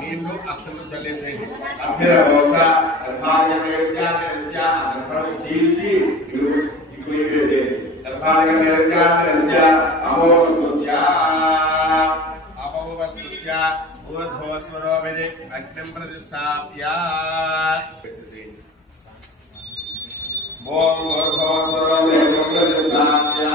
నీళ్లు అక్షలు చల్లేసేయండి. అభ్యరమోక్ష చీల్చి ఊర్ధ్వస్వరో విధి అగ్నిం ప్రతిష్టాప్య ఓం ఊర్ధ్వస్వరో విధి ప్రతిష్టాప్య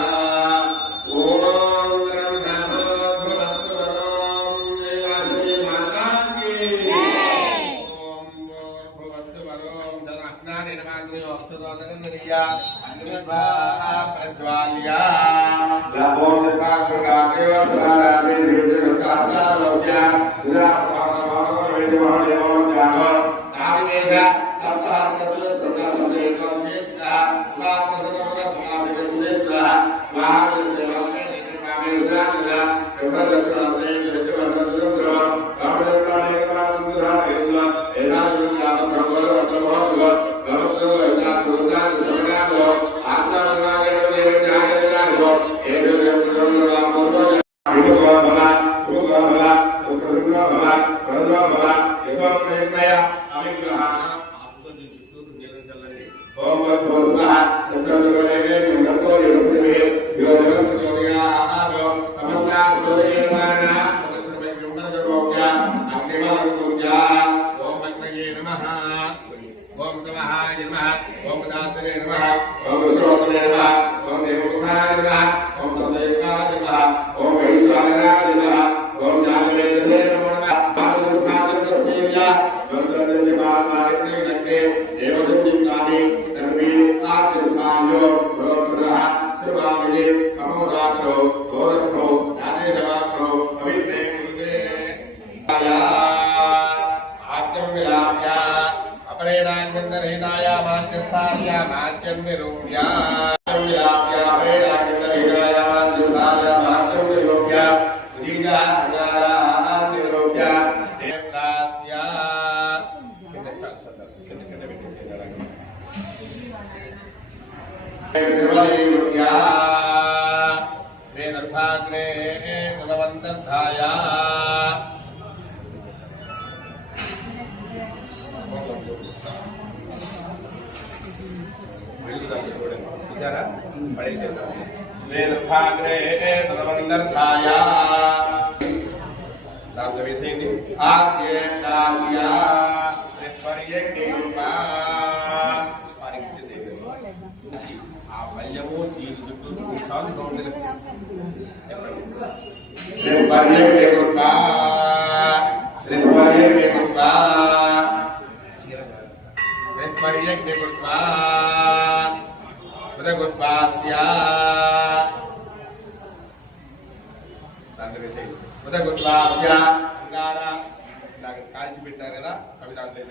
కాల్చి పెట్టారు కదా అవి దాంట్లో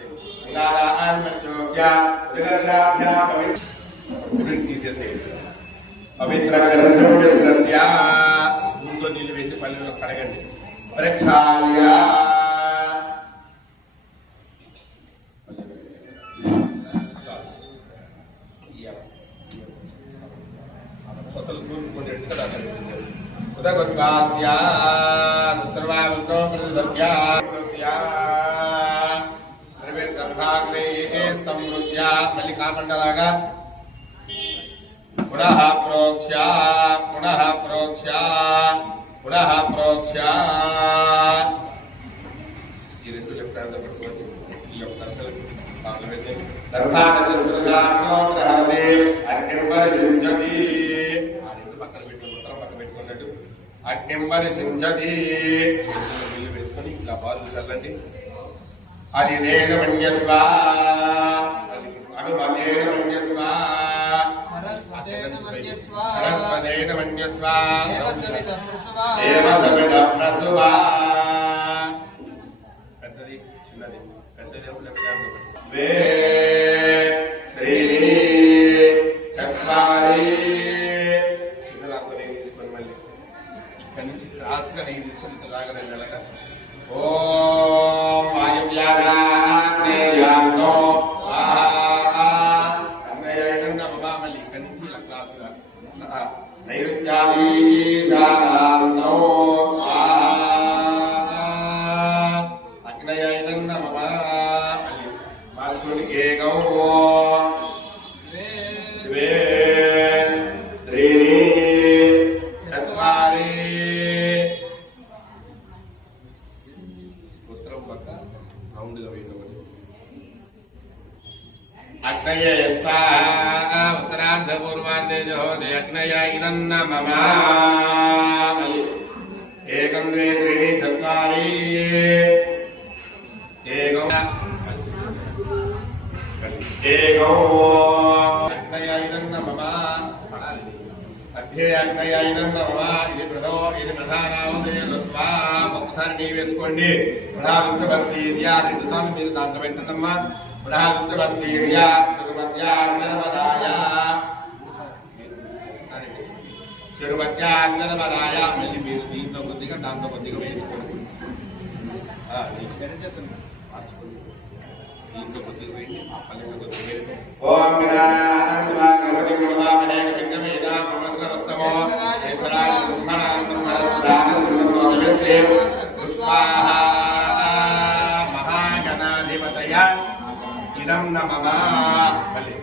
తీసేసేయండి. పవిత్ర స్పూన్తో నీళ్ళు వేసి పల్లెలో కడగండి. ప్రక్షాళ్య అసలు కూరుకునేట్టుగా ఉదగొద్వాస్య సర్వాంతో ప్రతిదర్భ్య సమృద్ధ్య మళ్ళీ కాకుండా పునః ప్రోక్ష పునః ప్రోక్ష పునః ప్రోక్ష. ఈ రెండు లెఫ్ట్ హ్యాండ్ పట్టుకోవచ్చు. ఈ యొక్క పక్కన పెట్టి ఉత్తరం పక్కన పెట్టుకున్నట్టు అగ్నింబరి సింజతి నీళ్ళు వేసుకొని ఇలా బాలు చల్లండి. అది దేహమన్యస్వ అనుమతేన మన్యస్వ సరస్వతేన మన్యస్వ దేవసవిద ప్రసువా. పెద్దది చిన్నది పెద్దది వే శ్రీ చత్వారి చిన్నదాంతో నెయ్యి తీసుకొని మళ్ళీ ఇక్కడి నుంచి క్రాస్గా నెయ్యి తీసుకొని రాగలండి. ఓం వాయువ్యాగా నమః మాస్కునికి ఏకం ద్వే త్రీణి చత్వారి ఉత్తరం పక్క రౌండ్గా వేయడం అగ్నయ స్వాహా ఉత్తరార్ధ పూర్వార్ధే జహోదే అగ్నయ ఇదం నమః ఏకం ద్వే త్రీణి చత్వారి ఏకం అగ్నయ ఇదం నమః అధ్యయ అగ్నయ ఇదం నమః ఇది ప్రధానావదేయత్వా ఒక్కసారి నీ వేసుకోండి ప్రధానవస్తీర్యా రెండు సార్లు మీరు దాంట్లో పెట్టండమ్మా ప్రధానవస్తీర్యా చెరుమధ్యాయ చెరుమధ్యాయ మళ్ళీ మీరు దీంట్లో కొద్దిగా దాంట్లో కొద్దిగా వేసుకోండి మార్చుకోండి దీంట్లో కొద్దిగా వేయండి ఆ పల్లెలో కొద్దిగా వేయండి ఓం మహాగణాధిపతయ ఇదం నమః మళ్ళీ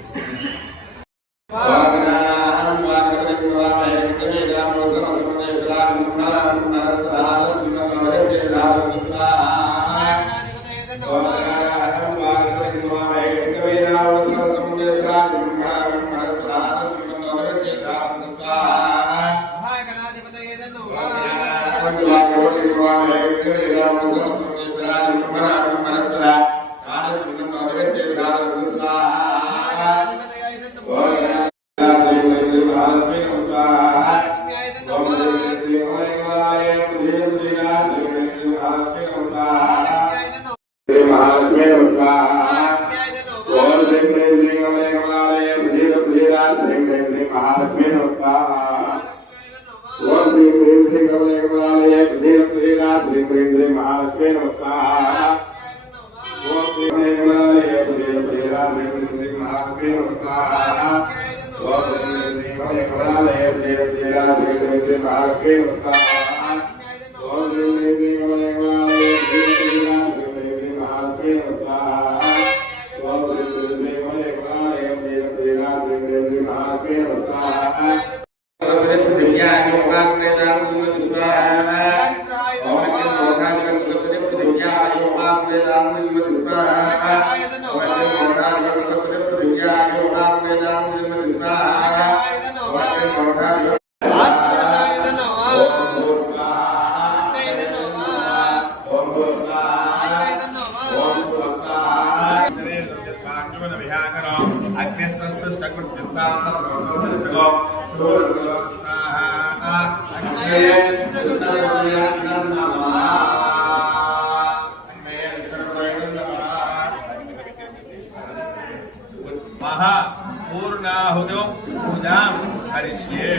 పూర్ణాహుతో పూజాం హరిష్యే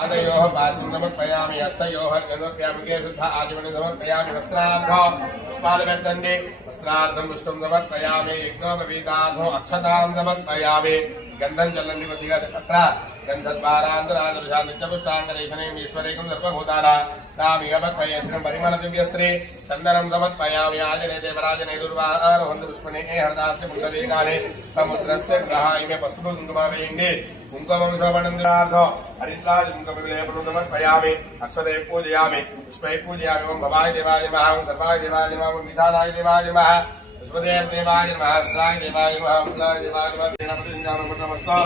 आदयोः पाद्यं समर्पयामि हस्तयोः गणपत्यामिके शुद्ध आचमनं समर्पयामि वस्त्रार्धो पुष्पालवेन्दन्ये वस्त्रार्धं पुष्पं समर्पयामि यज्ञोपवीतार्धो अक्षतां समर्पयामि गन्धं चलन्ति मध्य तत्र गन्धद्वारान्तराजनित्यपुष्टाङ्गरेशनेम ईश्वरेकं सर्वभूतानां तामियवत्पयेश्वरं परिमलदिव्यश्री चन्दनं समर्पयामि आजने देवराजने दुर्वारोहन्त पुष्पणे हरदास्य पुण्डरीकानि समुद्रस्य ग्रहाइमे पशुकुङ्कुमवेण्डे कुङ्कुमं सवर्णन्द्रार्धो हरिद्राज कुङ्कुमविलेपनं समर्पयामि अक्षते पूजयामि पुष्पै पूजयामि ओं भवाय देवाय नमः ओं सर्वाय देवाय नमः ओं विधानाय देवाय नमः विश्वदेव देवाय नमः रुद्राय देवाय नमः मंगलाय देवाय नमः तेनमस्तु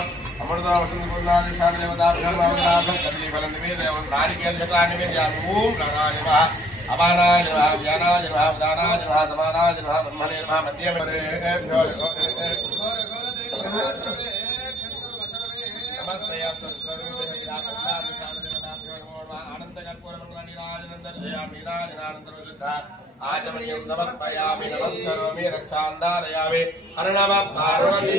अमृतमसंपूर्णादिशादेवताभ्यर्मवदाभ्यं कल्लीफलं निवेदयामि नारिकेलशकलानि निवेदयामि ओं प्राणाय नमः अपानाय नमः व्यानाय नमः उदानाय नमः समानाय नमः ब्रह्मणे नमः मध्यमरेभ्यो आचमनीयं समर्पयामि नमस्करोमि रक्षान्धारयामि हर नमः पार्वती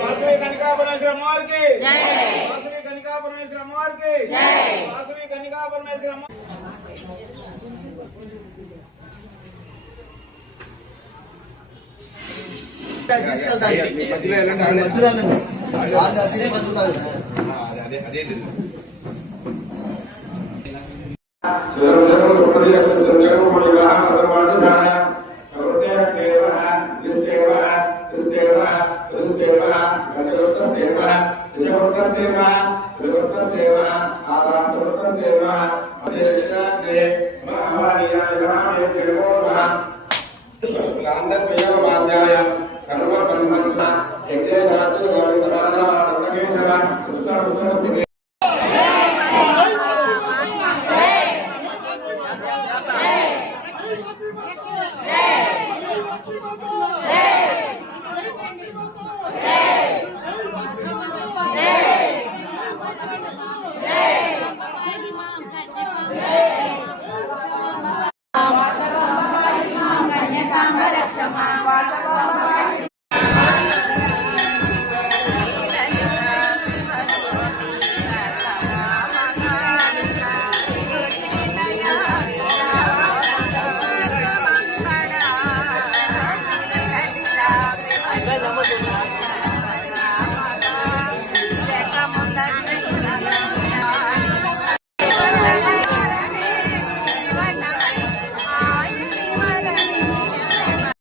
वासवी कनिका परमेश्वर मोर की जय वासवी कनिका परमेश्वर मोर की जय वासवी कनिका परमेश्वर Hey!